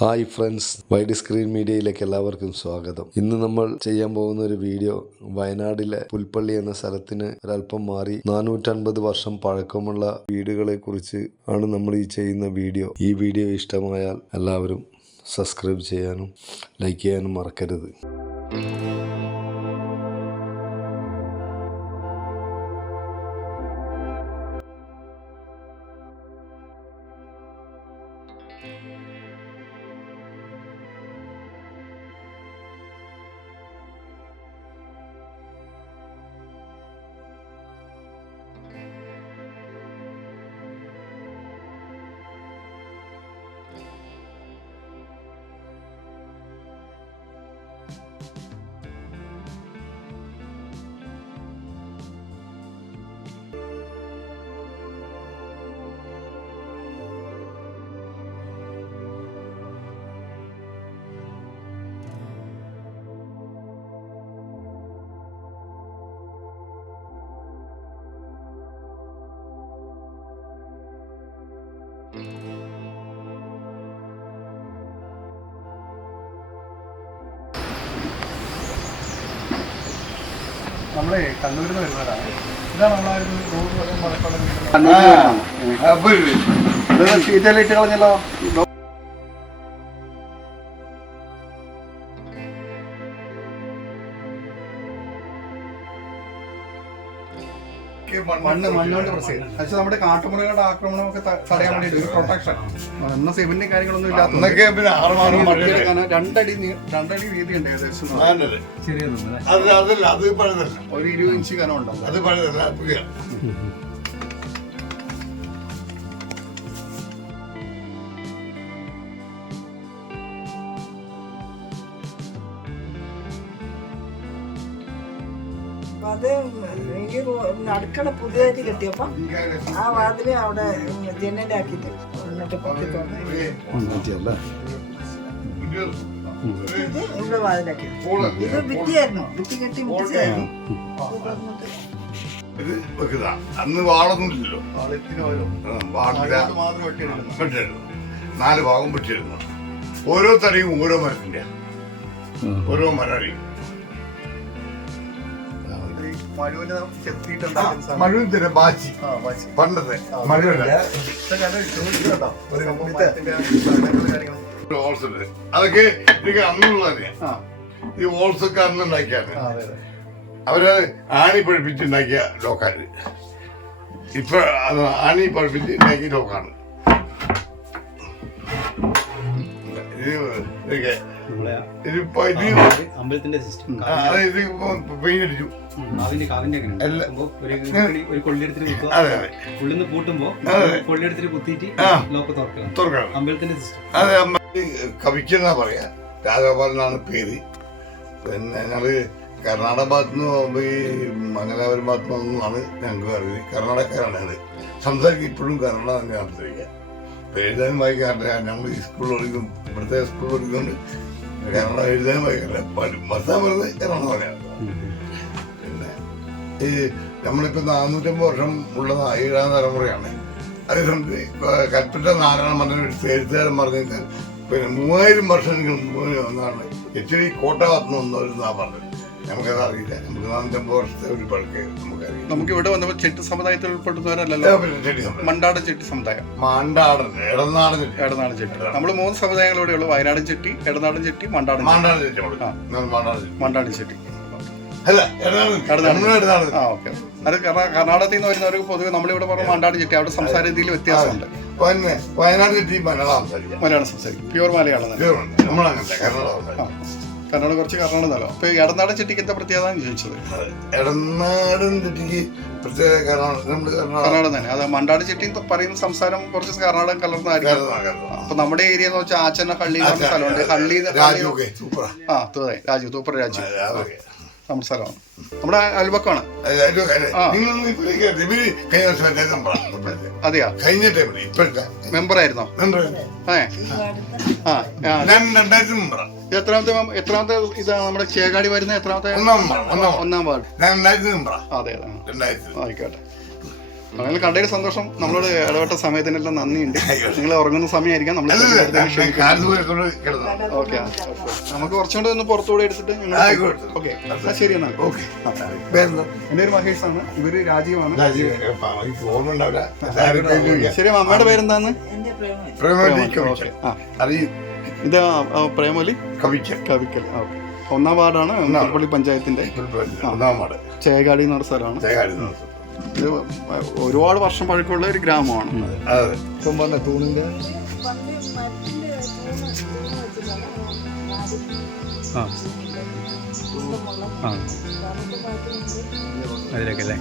Hi friends, wide screen മീഡിയയിലേക്ക് എല്ലാവർക്കും സ്വാഗതം. ഇന്ന് നമ്മൾ ചെയ്യാൻ പോകുന്ന ഒരു വീഡിയോ വയനാട്ടിലെ പുൽപ്പള്ളി എന്ന സ്ഥലത്തിന് ഒരല്പം മാറി 450 വർഷം പഴക്കമുള്ള വീടുകളെ കുറിച്ച് ആണ് നമ്മൾ ഈ ചെയ്യുന്ന വീഡിയോ. ഈ വീഡിയോ ഇഷ്ടമായാൽ എല്ലാവരും സബ്സ്ക്രൈബ് ചെയ്യാനും ലൈക്ക് ചെയ്യാനും മറക്കരുത്. നമ്മളെ കണ്ണൂരിൽ നിന്ന് വരുന്നവരാണ്. ഇതാണ് നമ്മളായിരുന്നു സീറ്റെല്ലാം ഇട്ട് കളഞ്ഞല്ലോ. മണ്ണുകൊണ്ട് പ്രശ്നം പക്ഷെ നമ്മുടെ കാട്ടുമൃഗങ്ങളുടെ ആക്രമണമൊക്കെ തടയാൻ വേണ്ടിയിട്ട് ഒരു പ്രൊട്ടക്ഷൻ അന്ന് സിമെന്റ് കാര്യങ്ങളൊന്നും ഇല്ലാത്ത രണ്ടടി വീതി ഉണ്ട് ഏകദേശം. ഒരു 20 ഇഞ്ച് കനം ഉണ്ടല്ലോ. അത് ഈ അടുക്കള പുതിയതായിട്ട് കെട്ടിയപ്പോ ആ വാതില് അവിടെ ജനലാക്കിട്ട് എന്നിട്ട് ഇത് ഇവിടെ വാതിലാക്കി. ഇത് ഭിത്തിയായിരുന്നു, ഭിത്തി കെട്ടി മുട്ടിച്ചായിരുന്നു. അന്ന് വാളൊന്നുമില്ലല്ലോ, 4 ഭാഗം വെട്ടിയിരുന്നു. ഓരോ തടിയും ഓരോ മരത്തിന്റെ ഓരോ മരടിയും മഴവിൽ തന്നെ ബാച്ചി പണ്ടത്തെ മഴവില്ല ഹോൾസ് ഉണ്ട്. അതൊക്കെ എനിക്ക് അന്നുള്ള തന്നെയാ. ഈ ഹോൾസ് ഒക്കെ അന്ന് ഉണ്ടാക്കിയാണ്. അവര് ആണി പഴിപ്പിച്ചുണ്ടാക്കിയ ലോക്കാര്. ഇപ്പൊ ആണി പഴിപ്പിച്ച് ഉണ്ടാക്കിയ ലോക്കാണ്. അമ്പലത്തിന്റെ സിസ്റ്റം പെയിന്റടിച്ചു. ഒരു കൊള്ളിയെടുത്തിട്ട് ഉള്ളിന്ന് പൂട്ടുമ്പോ കൊള്ളിയെടുത്തിട്ട് കുത്തിയിട്ട് ലോക്ക് തുറക്കണം. അമ്പലത്തിന്റെ സിസ്റ്റം. അതെ, കവിക്കെന്നാ പറയാ. രാജഗോപാലനാണ് പേര്. പിന്നെ ഞങ്ങള് കർണാടക ഭാഗത്തു നിന്ന് പോകുമ്പോ ഈ മംഗലാപുരം ഭാഗത്തു നിന്നാണ് ഞങ്ങൾക്ക് അറിയത്. കർണാടകക്കാരാണ് ഞങ്ങള്. സംസാരിക്കും ഇപ്പോഴും കന്നഡ തന്നെ സംസാരിക്കുക. എഴുതാനും വായിക്കാറില്ല. ഞങ്ങൾ ഈ സ്കൂളിൽ പഠിക്കും, ഇവിടുത്തെ സ്കൂളിൽ പഠിക്കുന്നുണ്ട്. കന്നഡ എഴുതാനും വായിക്കാറില്ല. മസാ പറയുന്നത് കന്നഡ പറയാം. പിന്നെ ഈ നമ്മളിപ്പോ 450 വർഷം ഉള്ള 7ാം തലമുറയാണ്. അതേ സമയത്ത് കൽപ്പറ്റ നാരായണ മന്നൻ എഴുത്തുകാരൻ പറഞ്ഞാൽ പിന്നെ 3000 വർഷങ്ങൾക്ക് മുമ്പ് ഒന്നാണ് എച്ച് കോട്ടാവത്ത് വന്നവരെന്നാ പറഞ്ഞത്. നമുക്കത് അറിയില്ല. നമുക്ക് 450 വർഷത്തെ ഒരു പഴക്കേ നമുക്കറിയാം. നമുക്ക് ഇവിടെ വന്നപ്പോൾ ചെട്ടി സമുദായത്തിൽ ഉൾപ്പെടുന്നവരല്ലോ. മണ്ടാട് ചെട്ടി സമുദായം, മണ്ടാടൻ, ഇടനാടൻ ചെട്ടി. നമ്മൾ 3 സമുദായങ്ങൾ ഇവിടെ ഉള്ളു. വയനാടൻ ചെട്ടി, ഇടനാടൻ ചെട്ടി, മണ്ടാടൻ ചെട്ടി. അല്ല, ഓക്കെ. അത് കർണാടകത്തിൽ നിന്ന് വരുന്നവർക്ക് പൊതുവെ നമ്മളിവിടെ പറഞ്ഞ മണ്ടാടൻ ചെട്ടി. അവിടെ സംസാര രീതിയിൽ വ്യത്യാസമുണ്ട്. വയനാട് ചെട്ടി മലയാളം സംസാരിക്കും. പ്യൂർ മലയാളം. കർണാടക കുറച്ച് കർണാടകല്ലോ. അപ്പൊ ഇടനാടൻ ചെട്ടിക്ക് എന്താ പ്രത്യേകത ചോദിച്ചത്? ഇടനാടൻ ചെട്ടിക്ക് പ്രത്യേക കർണാടകം തന്നെ. അത് മണ്ടാട് ചെട്ടി പറയുന്ന സംസാരം കുറച്ച് കർണാടകം കലർന്നതായിരിക്കും. അപ്പൊ നമ്മുടെ ഏരിയ എന്ന് വെച്ചാൽ ആച്ചന ഹള്ളി സ്ഥലമുണ്ട്. ഹള്ളി രാജു, തൂപ്പർ രാജു നമ്മുടെ സ്ഥലമാണ്. നമ്മുടെ അയൽപക്കമാണ്. അതെയാ? മെമ്പറായിരുന്നോ? എത്രാമത്തെ ഇതാണ് നമ്മുടെ ചേകാടി വരുന്ന? എത്രാമത്തെ? 1ാം വാർഡ്. അതെ, ആയിക്കോട്ടെ. അങ്ങനെ കണ്ടതിൽ സന്തോഷം. നമ്മളോട് ഇടപെട്ട സമയത്തിനെല്ലാം നന്ദിയുണ്ട്. നിങ്ങൾ ഉറങ്ങുന്ന സമയമായിരിക്കാം. നമ്മൾ ഓക്കെ, നമുക്ക് കുറച്ചുകൂടെ ഒന്ന് പുറത്തുകൂടെ എടുത്തിട്ട് ഓക്കെ ശരി എന്നാൽ. ഓക്കെ. എൻ്റെ പേര് മഹേഷ് ആണ്, ഇവര് രാജീവാണ്. ശരി, അമ്മയുടെ പേരെന്താന്ന്? ഇത് പ്രേമലി കവിക്കൽ. ഒന്നാം വാർഡാണ്, പുൽപ്പള്ളി പഞ്ചായത്തിന്റെ ചേകാടി എന്ന് പറഞ്ഞ സ്ഥലമാണ്. ഇത് ഒരുപാട് വർഷം പഴക്കമുള്ള ഒരു ഗ്രാമമാണ്. ഇപ്പം പറഞ്ഞ തൂണിന്റെ അതിലൊക്കെ അല്ലേ.